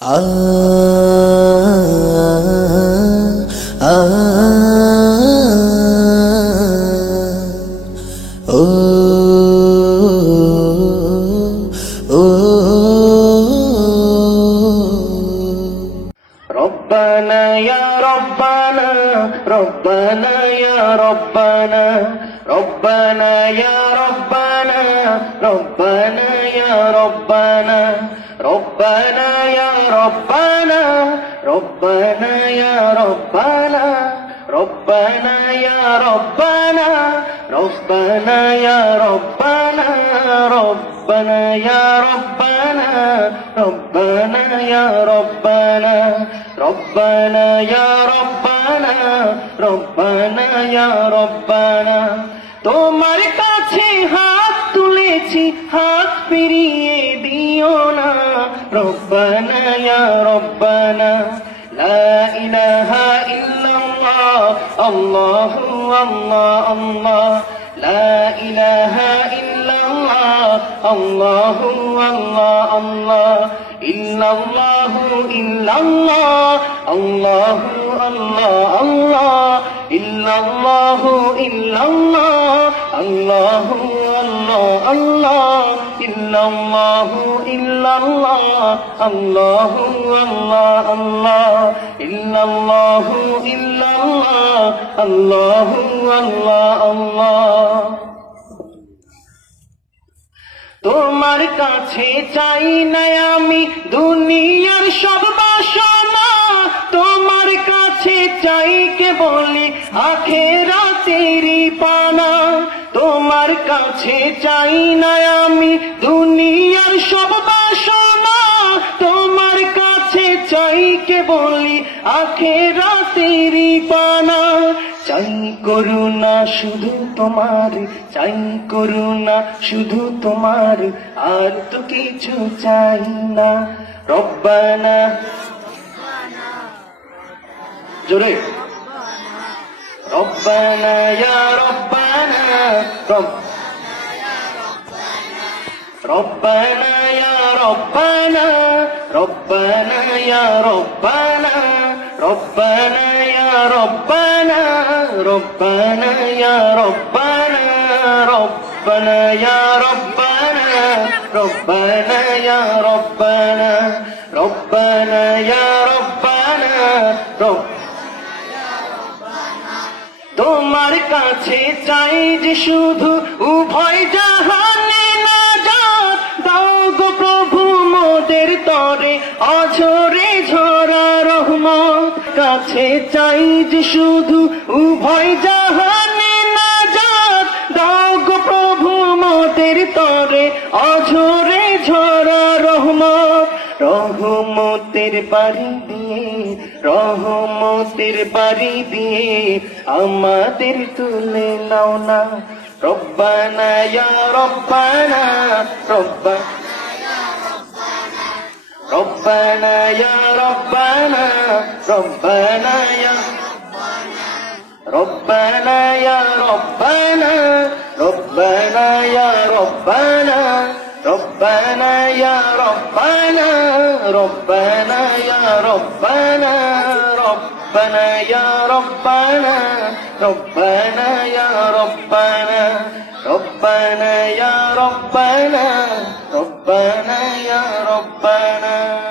آ آ او ربنا يا ربنا ربنا يا ربنا ربنا يا ربنا ربنا يا ربنا ربنا يا ربنا ربنا يا ربنا ربنا يا ربنا ربنا يا ربنا ربنا يا ربنا ربنا يا ربنا ربنا يا ربنا ربنا يا ربنا তোমার কাছে হাত তুলেছি হাত ফিরিয়ে দিও না রব্বানা ইয়া রব্বানা লা ইলাহা ইল্লাল্লাহ আল্লাহু আল্লাহ আল্লাহ লা ইলাহা ইল্লাল্লাহ আল্লাহু আল্লাহ আল্লাহ ইল্লাল্লাহু ইল্লাল্লাহ আল্লাহু আল্লাহ আল্লাহ ইল্লাল্লাহু ইল্লাল্লাহ আল্লাহু আল্লাহ আল্লাহ ইল্লাল্লাহু ইল্লাল্লাহ আল্লাহু আল্লাহ আল্লাহ ইল্লাল্লাহু ইল্লাল্লাহ আল্লাহু আল্লাহ আল্লাহ তোমার কাছে চাই না আমি দুনিয়ার সব বাসনা তোমার কাছে চাই কেবলি আখিরাতেরই পানা তোমার কাছে চাই না আমি দুনিয়ার সব বাসনা তোমার কাছে চাই কেবলি আখিরাতেরই পানা চাই করুণা শুধু তোমার চাই করুণা শুধু তোমার আর তো কিছু চাই না রব্বানা জোরে রব্বানা ইয়া রব্বানা রব্বানা ইয়া রব্বানা রব্বানা ইয়া রব্বানা ربنا يا ربنا ربنا يا ربنا ربنا يا ربنا ربنا يا ربنا ربنا يا ربنا তোমার কাছে চাই যে শুধু উভয় জাহানে নাজাত দাও গো প্রভু মোদের তরে অঝরে ঝরা রহমত কাছে চাই যে শুধু উভয় জাহানে নাজাত দাও গো প্রভু মোদের তরে অঝরে ঝরা রহমত রহমতের বাড়ি দিয়ে রহমতের বাড়ি দিয়ে আমাদের তুলে নাও না রব্বানা ইয়া রব্বানা ربنا يا ربنا ربنا يا ربنا يا ربنا ربنا يا ربنا ربنا يا ربنا ربنا يا ربنا ربنا يا ربنا ربنا يا ربنا ربنا يا ربنا ربنا يا ربنا